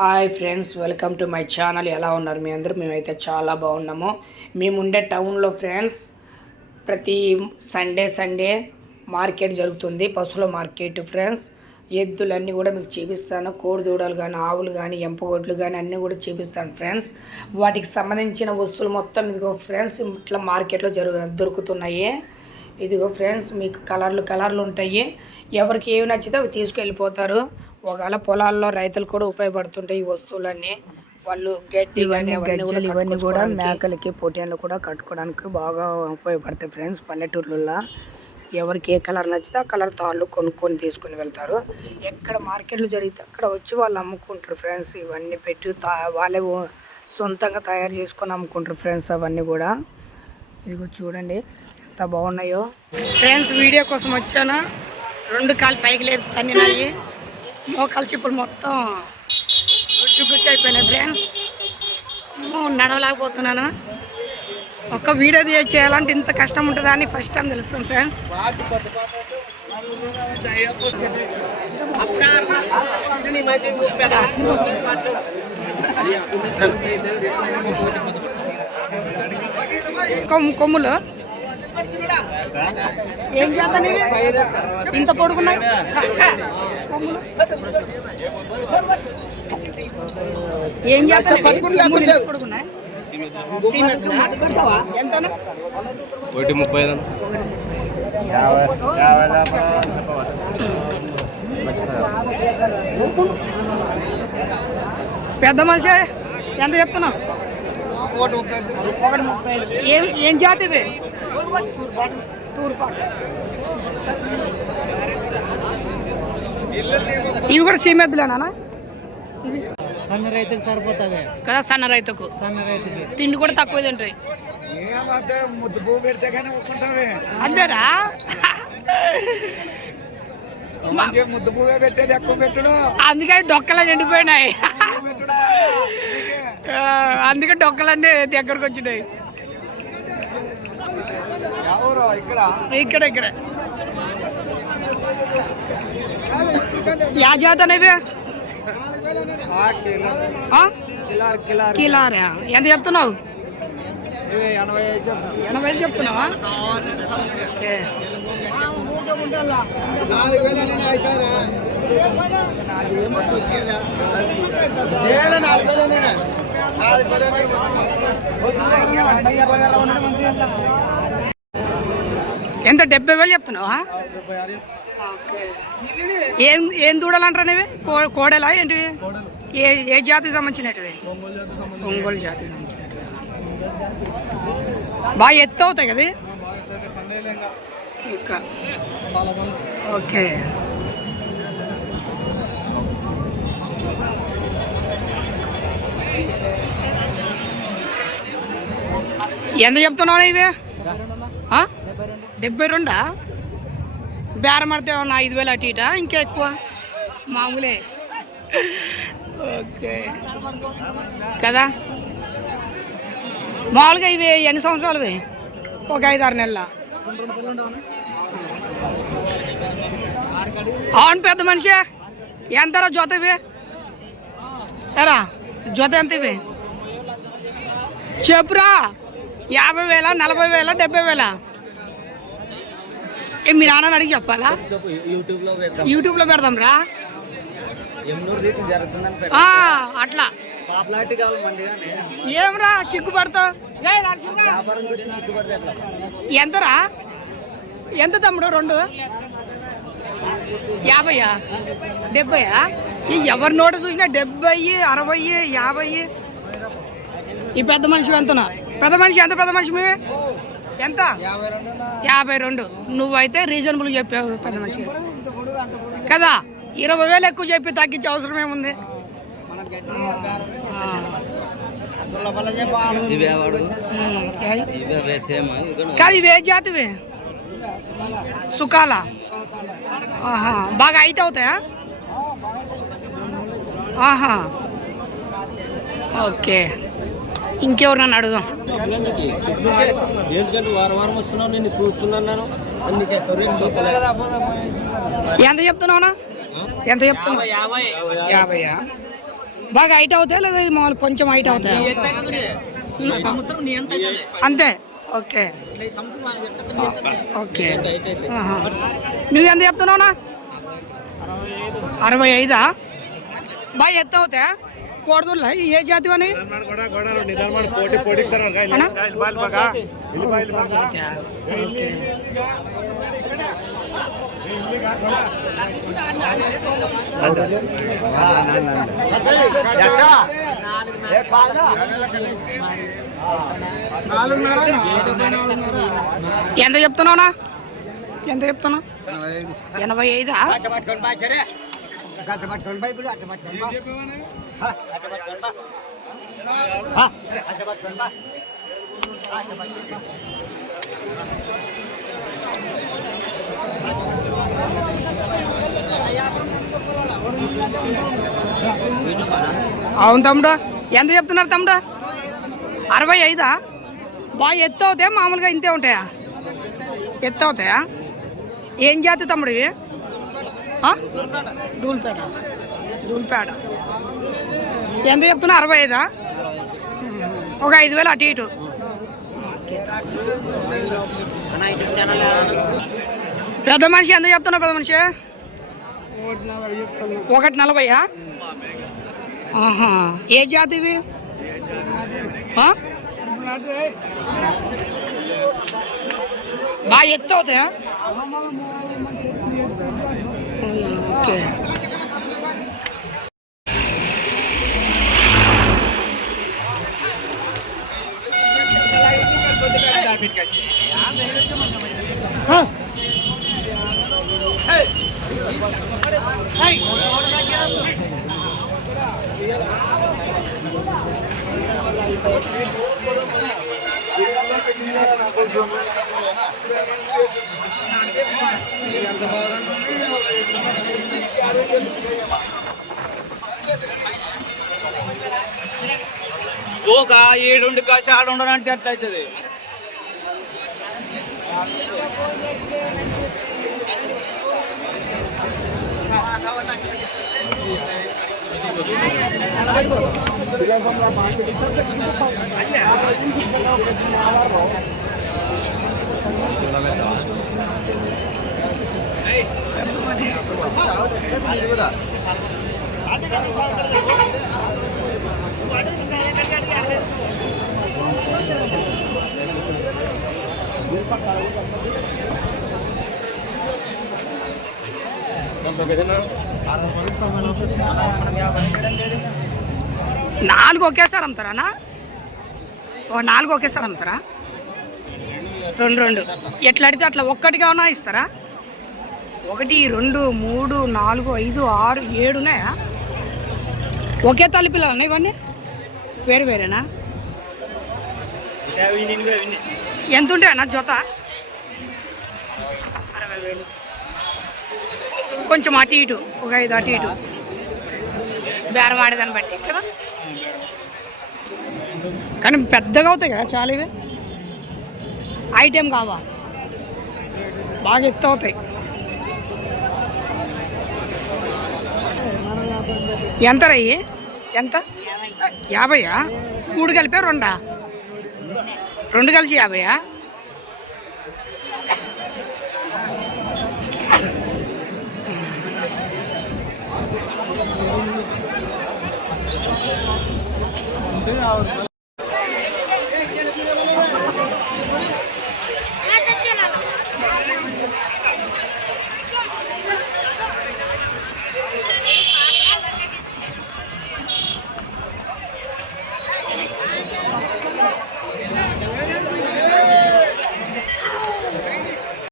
Hi friends, welcome to my channel. ఎలా ఉన్నారు మీ అందరూ? మేమైతే చాలా బాగున్నాము. మేము ఉండే టౌన్లో ఫ్రెండ్స్ ప్రతి సండే మార్కెట్ జరుగుతుంది. పశువుల మార్కెట్ ఫ్రెండ్స్. ఎద్దులన్నీ కూడా మీకు చూపిస్తాను. కోడి దూడలు కానీ, ఆవులు కానీ, ఎంపగొడ్లు కానీ అన్నీ కూడా చూపిస్తాను ఫ్రెండ్స్. వాటికి సంబంధించిన వస్తువులు మొత్తం ఇదిగో ఫ్రెండ్స్ ఇట్లా మార్కెట్లో దొరుకుతున్నాయి. ఇదిగో ఫ్రెండ్స్ మీకు కలర్లు ఉంటాయి. ఎవరికి ఏవి నచ్చితే అవి తీసుకెళ్ళిపోతారు. ఒకవేళ పొలాల్లో రైతులు కూడా ఉపయోగపడుతుంటాయి ఈ వస్తువులన్నీ. వాళ్ళు గడ్డి ఇవన్నీ కూడా మేకలకి పొట్టేళ్ళు కూడా కట్టుకోవడానికి బాగా ఉపయోగపడతాయి ఫ్రెండ్స్. పల్లెటూర్లలో ఎవరికి ఏ కలర్ నచ్చితే ఆ కలర్ తాళ్ళు కొనుక్కొని తీసుకొని వెళ్తారు. ఎక్కడ మార్కెట్లు జరిగితే అక్కడ వచ్చి వాళ్ళు అమ్ముకుంటారు ఫ్రెండ్స్. ఇవన్నీ పెట్టి వాళ్ళే సొంతంగా తయారు చేసుకొని అమ్ముకుంటారు ఫ్రెండ్స్. అవన్నీ కూడా ఇదిగో చూడండి ఎంత బాగున్నాయో ఫ్రెండ్స్. వీడియో కోసం వచ్చాను. 2 కాళ్ళు పైకి లేదు తన్నినాయి. మోకాల్సి ఇప్పుడు మొత్తం గుచ్చి అయిపోయినాయి ఫ్రెండ్స్. నడవలేకపోతున్నాను. ఒక్క వీడియో చేయాలంటే ఇంత కష్టం ఉంటుందా అని ఫస్ట్ టైం తెలుస్తుంది ఫ్రెండ్స్. కొమ్ములు ఏం చేస్తాను ఇంత పొడుగున్నాయి కొమ్ములు. ఏం చేస్తాను పొడుగున్నాయి. ఎంత? 1.30. పెద్ద మనిషి ఎంత చెప్తున్నావు? 1.35. ఏం జాతి ఇది? తూర్పాటు. ఇవి కూడా సీమెద్దులేనా? సన్న రైతుకు సరిపోతావే కదా. సన్న రైతుకి తిండి కూడా తక్కువ తింటాయి. ముద్దు పువ్వు పెడితే కానీ ఒప్పుకుంటావే అంతేరా? ముద్దు పువ్వే పెట్టేది ఎక్కువ పెట్టుడు. అందుకే డొక్కలు ఎండిపోయినాయి. అందుకే డొక్కలన్నీ దగ్గరకు వచ్చినాయి. ఇక్కడ యా జాత అనేవి కిలారా? ఎంత చెప్తున్నావు? 85 చెప్తున్నావా? ఎంత? 70,000 చెప్తున్నావా? ఏం దూడాలంటారు అనేవి? కోడెలా ఏంటి? ఏ జాతికి సంబంధించినవి? ఒంగోలు జాతికి సంబంధించినవి. బాగా ఎత్తు అవుతాయి కదా ఇంకా. ఓకే. ఎంత చెప్తున్నావు ఇవి? 72. బేరం పడితే ఏమన్నా 5,000 అటు ఇటా? ఇంకా ఎక్కువ? మామూలే. ఓకే కదా. మామూలుగా ఇవి ఎన్ని సంవత్సరాలు? ఒక 5-6 నెలల. అవును పెద్ద మనిషి. ఎంతరా జొత ఇవి? ఎరా జొత ఎంత ఇవి? చెప్పురా. 50,000, 40,000, 70,000? మీ నాన్నని అడిగి చెప్పాలా? యూట్యూబ్లో పెడదాం రా. అట్లా ఏమరా సిగ్గుపడతావు? ఎంతరా? ఎంత తమ్ముడు? 2? 50? 70? ఎవరి నోట చూసినా 70, 60, 50. ఈ పెద్ద మనిషి ఎంతనా? పెద్ద మనిషి ఎంత? పెద్ద మనిషి మీ ఎంత? 52. నువ్వైతే రీజనబుల్ చెప్పావు పెద్ద మనిషి కదా. 20,000 ఎక్కువ చెప్పి తగ్గించే అవసరం ఏముంది? కానీ ఇవే జాతివి? సుకాల. బాగా హైట్ అవుతాయా? ఆహా. ఓకే. ఇంకెవరినన్ను అడుగుదాం. ఎంత చెప్తున్నావునా? ఎంత చెప్తున్నావు? 50. బాగా హైట్ అవుతాయా లేదా ఇది మామూలు కొంచెం హైట్ అవుతాయా? అంతే. Okay okay. నువ్వు ఎంత చెప్తున్నావునా? 65. బాగా ఎత్త అవుతాయా కోడదుల్లా? ఏ జాతి అని? ఎంత చెప్తున్నావునా? ఎంత చెప్తున్నావు? 85. అవును తమ్ముడు. ఎంత చెప్తున్నారు తమ్ముడు? 65. బాగా ఎత్తు అవుతాయా మామూలుగా ఇంతే ఉంటాయా? ఎత్తు అవుతాయా? ఏం జాతి తమ్ముడు ఇవి? దూల్పేట. దూల్పేట. ఎంత చెప్తున్నా? 65. ఒక 5,000 అటు ఇటు. పెద్ద మనిషి ఎంత చెప్తున్నా? పెద్ద మనిషి 140. ఆహా. ఏ జాతి ఇవి? బాగా ఎత్తు అవుతాయా? ఓకే. ఒక 7 కాసి ఆడ ఉండడానికి అట్లా అవుతుంది. నాలుగు ఒకేసారి అమ్ముతారా? ఓ 4 ఒకేసారి అమ్ముతారా? 2 ఎట్లా అడితే అట్లా ఒక్కటి కావునా ఇస్తారా? 1 2 3 4 5 6 7 ఉన్నాయా? ఒకే తల్లి పిల్లలు ఇవన్నీ వేరు వేరేనా? ఎంత ఉంటాయన్నా జత? 60,000. కొంచెం అటు ఇటు ఒక 5 అటు ఇటు బేరం ఆడేదాన్ని బట్టి కదా. కానీ పెద్దగా అవుతాయి కదా చాలా. ఇవి ఐటెం కావా? బాగా ఎత్తు అవుతాయి. ఎంత రయ్యి? ఎంత? 50. 3 కలిపా? 2 కలిసి 50.